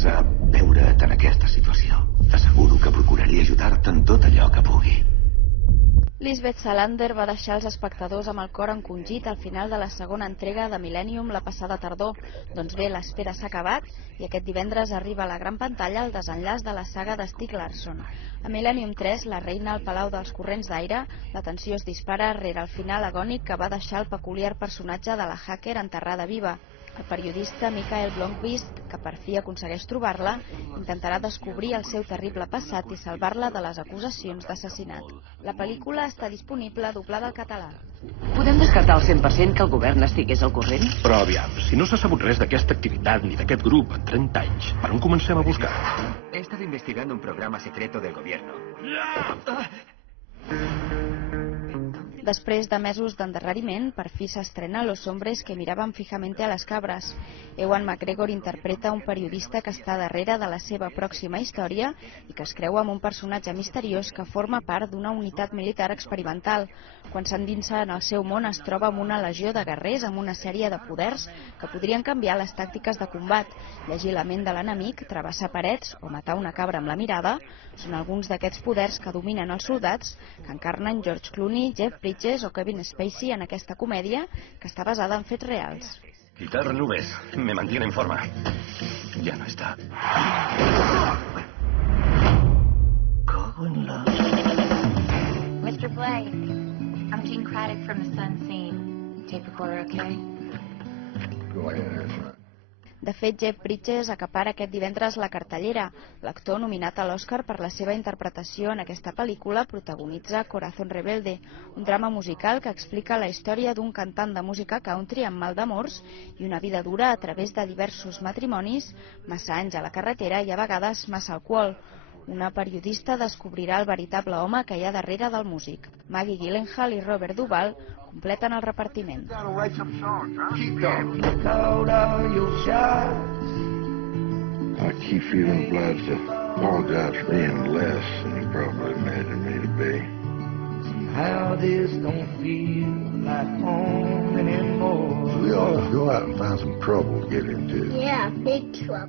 sap veure't en aquesta situació. T'asseguro que procuraria ajudar-te en tot allò que pugui. Lisbeth Salander va deixar els espectadors amb el cor encongit al final de la segona entrega de Millennium la passada tardor. Doncs bé, l'espera s'ha acabat i aquest divendres arriba a la gran pantalla el desenllaç de la saga de Stieg Larsson. A Millennium 3, la reina al Palau dels Corrents d'Aire, la tensió es dispara rere el final agònic que va deixar el peculiar personatge de la hacker enterrada viva. El periodista Michael Blomqvist, que per fi aconsegueix trobar-la, intentarà descobrir el seu terrible passat i salvar-la de les acusacions d'assassinat. La pel·lícula està disponible doblada al català. Podem descartar al 100% que el govern estigués al corrent? Però aviam, si no s'ha sabut res d'aquesta activitat ni d'aquest grup en 30 anys, per on comencem a buscar? He estado investigando un programa secreto del gobierno. Després de mesos d'endarreriment, per fi s'estrena Los hombres que miraban fijamente a las cabras. Ewan McGregor interpreta un periodista que està darrere de la seva pròxima història i que es creu amb un personatge misteriós que forma part d'una unitat militar experimental. Quan s'endinsa en el seu món es troba amb una legió de guerrers amb una sèrie de poders que podrien canviar les tàctiques de combat. Llegir la ment de l'enemic, travessar parets o matar una cabra amb la mirada són alguns d'aquests poders que dominen els soldats que encarnen George Clooney, Jeff Bridges o Kevin Spacey en aquesta comèdia que està basada en fets reals. Quitar nubes. Me mantiene en forma. Ya no está. Mr. Blake, I'm Jean Craddock from the Sun Scene. Tape recorder, okay? Go ahead, Ezra. De fet, Jeff Bridges acapara aquest divendres la cartellera. L'actor nominat a l'Oscar per la seva interpretació en aquesta pel·lícula protagonitza Corazón Rebelde, un drama musical que explica la història d'un cantant de música country amb mal d'amors i una vida dura a través de diversos matrimonis, massa anys a la carretera i a vegades massa alcohol. Una periodista descobrirà el veritable home que hi ha darrere del músic. Maggie Gyllenhaal i Robert Duvall completen el repartiment. I keep feeling obliged to apologize for being less than you probably imagined me to be. Somehow this don't feel like home anymore. We ought to go out and find some trouble to get into. Yeah, big trouble.